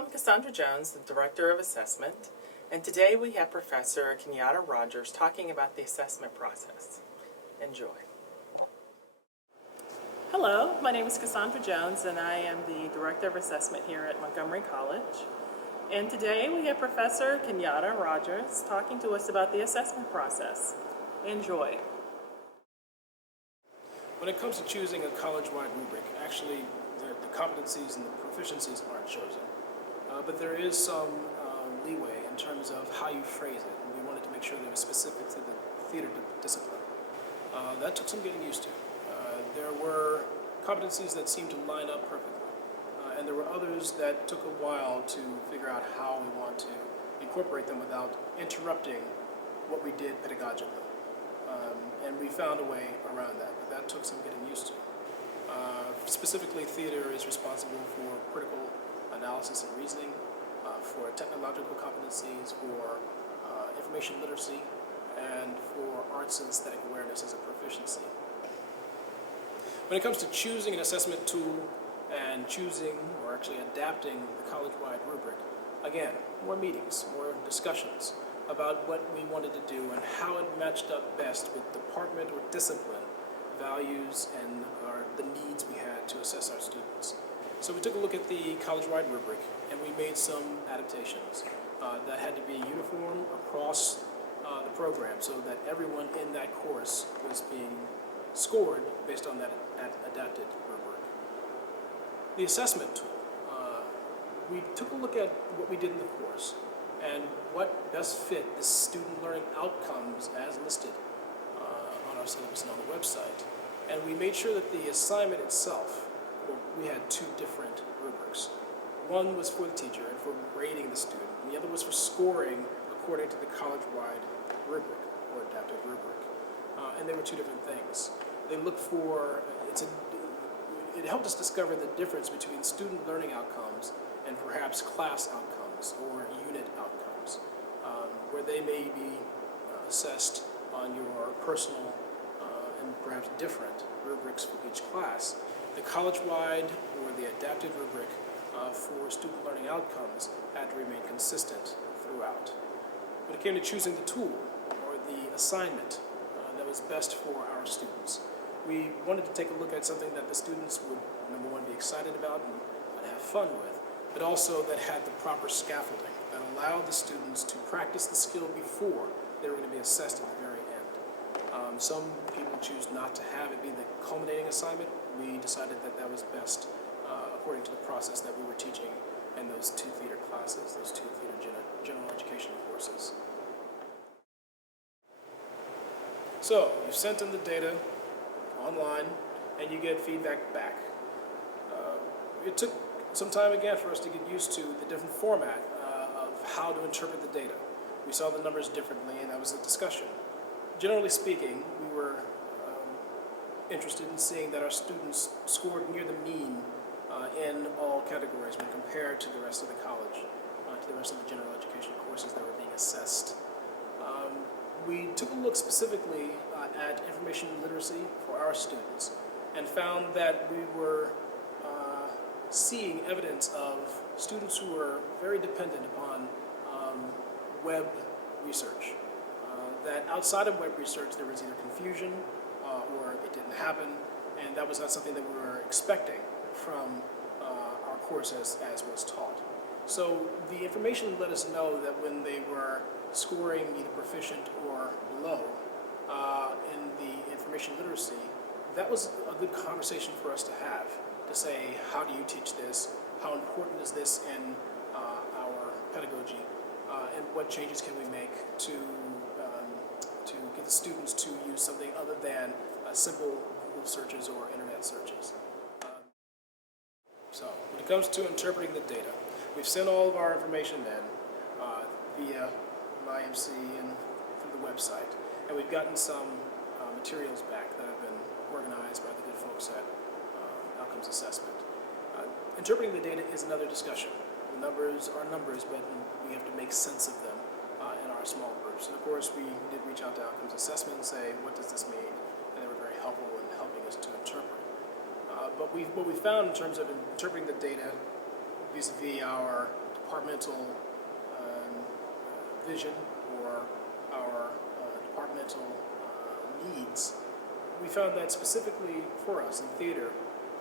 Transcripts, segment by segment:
I'm Cassandra Jones, the Director of Assessment, and today we have Professor Kenyatta Rogers talking about the assessment process. Enjoy. Hello, my name is Cassandra Jones, and I am the Director of Assessment here at Montgomery College. And today we have Professor Kenyatta Rogers talking to us about the assessment process. Enjoy. When it comes to choosing a college-wide rubric, actually the competencies and the proficiencies aren't chosen. But there is some leeway in terms of how you phrase it, and we wanted to make sure that it was specific to the theater discipline. That took some getting used to. There were competencies that seemed to line up perfectly, and there were others that took a while to figure out how we want to incorporate them without interrupting what we did pedagogically. And we found a way around that, but that took some getting used to. Specifically, theater is responsible for critical analysis and reasoning, for technological competencies, for information literacy, and for arts and aesthetic awareness as a proficiency. When it comes to choosing an assessment tool and choosing, or actually adapting, the college-wide rubric, again, more meetings, more discussions about what we wanted to do and how it matched up best with department or discipline values and the needs we had to assess our students. So we took a look at the college-wide rubric and we made some adaptations that had to be uniform across the program so that everyone in that course was being scored based on that adapted rubric. The assessment tool, we took a look at what we did in the course and what best fit the student learning outcomes as listed on our syllabus and on the website. And we made sure that the assignment itself, we had two different rubrics. One was for the teacher and for grading the student, and the other was for scoring according to the college-wide rubric or adapted rubric. And they were two different things. They look for, it helped us discover the difference between student learning outcomes and perhaps class outcomes or unit outcomes, where they may be assessed on your personal and perhaps different rubrics for each class. The college-wide or the adapted rubric for student learning outcomes had to remain consistent throughout. When it came to choosing the tool or the assignment that was best for our students, we wanted to take a look at something that the students would, number one, be excited about and have fun with, but also that had the proper scaffolding that allowed the students to practice the skill before they were going to be assessed at the very end. Some people choose not to have it be the culminating assignment. We decided that that was best according to the process that we were teaching in those two theater classes, those two theater general education courses. So you sent in the data online and you get feedback back. It took some time again for us to get used to the different format of how to interpret the data. We saw the numbers differently and that was a discussion. Generally speaking, we were interested in seeing that our students scored near the mean in all categories when compared to the rest of the college, to the rest of the general education courses that were being assessed. We took a look specifically at information literacy for our students and found that we were seeing evidence of students who were very dependent upon web research. That outside of web research there was either confusion or it didn't happen, and that was not something that we were expecting from our course as was taught. So the information let us know that when they were scoring either proficient or below in the information literacy, that was a good conversation for us to have, to say, how do you teach this? How important is this in our pedagogy? And what changes can we make to get the students to use something other than simple Google searches or internet searches? So when it comes to interpreting the data, we've sent all of our information in via MyMC and through the website, and we've gotten some materials back that have been organized by the good folks at Outcomes Assessment. Interpreting the data is another discussion. The numbers are numbers, but we have to make sense of them in our small groups. And of course, we did reach out to Outcomes Assessment and say, what does this mean? And they were very helpful in helping us to interpret. But what we found in terms of interpreting the data vis-a-vis our departmental vision or our departmental needs, we found that specifically for us in theater,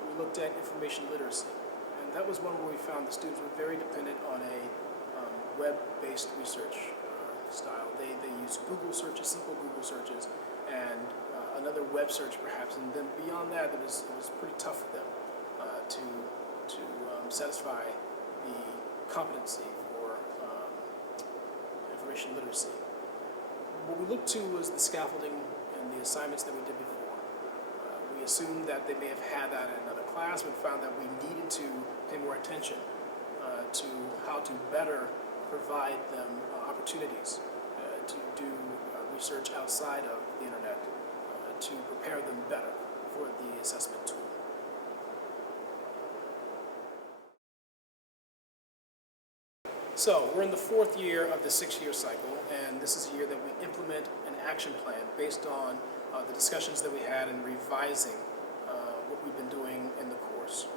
we looked at information literacy. And that was one where we found the students were very dependent on a web-based research style. They use Google searches, simple Google searches, and another web search perhaps. And then beyond that, it was pretty tough for them to satisfy the competency for information literacy. What we looked to was the scaffolding and the assignments that we did before. We assumed that they may have had that in another class, but found that we needed to pay more attention to how to better provide them opportunities to do research outside of the internet to prepare them better for the assessment tool. So we're in the 4th year of the 6-year cycle, and this is a year that we implement an action plan based on the discussions that we had in revising what we've been doing in the course.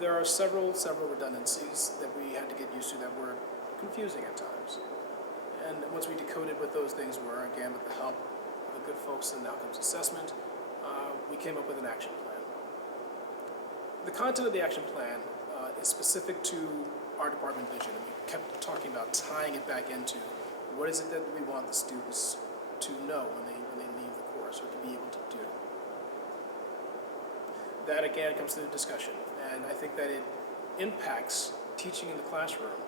There are several redundancies that we had to get used to that were confusing at times. And once we decoded what those things were, again with the help of the good folks in outcomes assessment, we came up with an action plan. The content of the action plan is specific to our department vision, and we kept talking about tying it back into what is it that we want the students to know when they leave the course or to be able to do. That again comes to the discussion, and I think that it impacts teaching in the classroom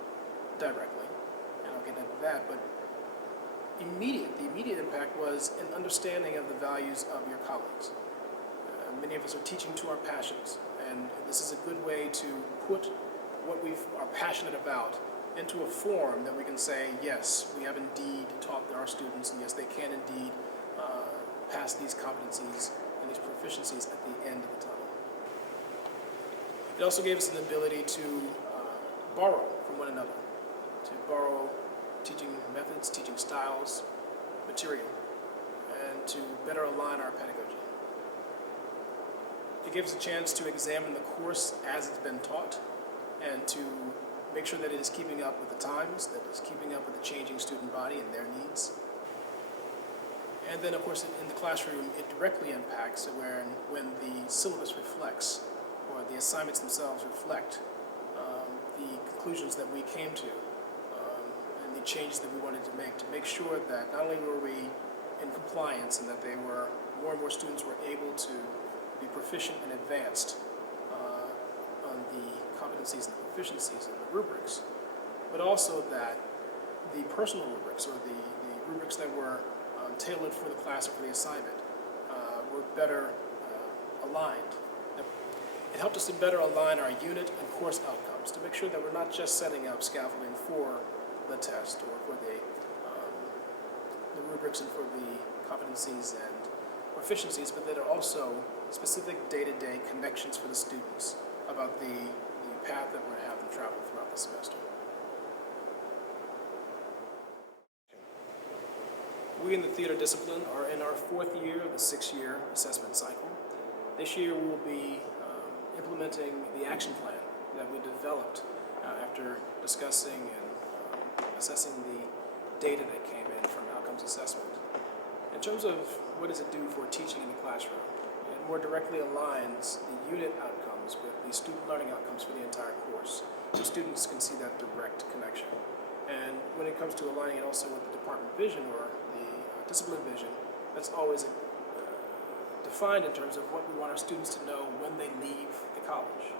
directly, and I'll get into that, but the immediate impact was an understanding of the values of your colleagues. Many of us are teaching to our passions, and this is a good way to put what we are passionate about into a form that we can say, yes, we have indeed taught our students, and yes, they can indeed pass these competencies and these proficiencies at the end of the tunnel. It also gave us an ability to borrow from one another, to borrow teaching methods, teaching styles, material, and to better align our pedagogy. It gives us a chance to examine the course as it's been taught and to make sure that it is keeping up with the times, that it's keeping up with the changing student body and their needs. And then, of course, in the classroom, it directly impacts when the syllabus reflects, or the assignments themselves reflect the conclusions that we came to and the changes that we wanted to make sure that not only were we in compliance and that more and more students were able to be proficient and advanced on the competencies and the proficiencies and the rubrics, but also that the personal rubrics or the rubrics that were tailored for the class or for the assignment were better aligned. It helped us to better align our unit and course outcomes to make sure that we're not just setting up scaffolding for the test or for the rubrics and for the competencies and proficiencies, but that are also specific day-to-day connections for the students about the path that we're going to have them travel throughout the semester. We in the theater discipline are in our 4th year of the 6-year assessment cycle. This year we will be implementing the action plan that we developed after discussing and assessing the data that came in from outcomes assessment. In terms of what does it do for teaching in the classroom, it more directly aligns the unit outcomes with the student learning outcomes for the entire course, so students can see that direct connection. And when it comes to aligning it also with the department vision or the discipline vision, that's always defined in terms of what we want our students to know when they leave the college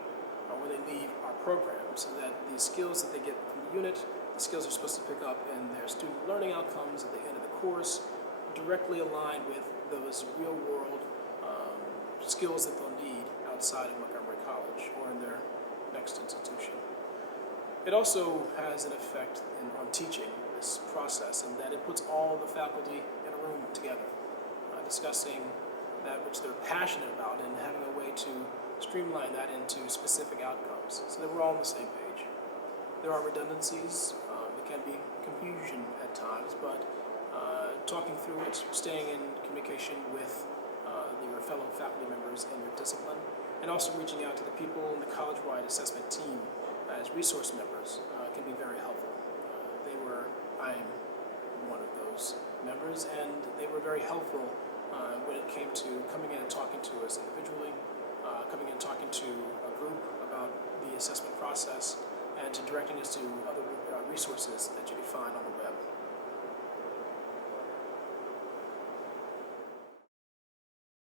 or when they leave our program, so that the skills that they get from the unit, the skills they're supposed to pick up in their student learning outcomes at the end of the course, directly align with those real-world skills that they'll need outside of Montgomery College or in their next institution. It also has an effect on teaching this process, in that it puts all the faculty in a room together, discussing that which they're passionate about and having a way to streamline that into specific outcomes so that we're all on the same page. There are redundancies, there can be confusion at times, but talking through it, staying in communication with your fellow faculty members in your discipline, and also reaching out to the people in the college-wide assessment team as resource members can be very helpful. I'm one of those members, and they were very helpful when it came to coming in and talking to us individually, coming in and talking to a group about the assessment process, and to directing us to other resources that you can find on the web.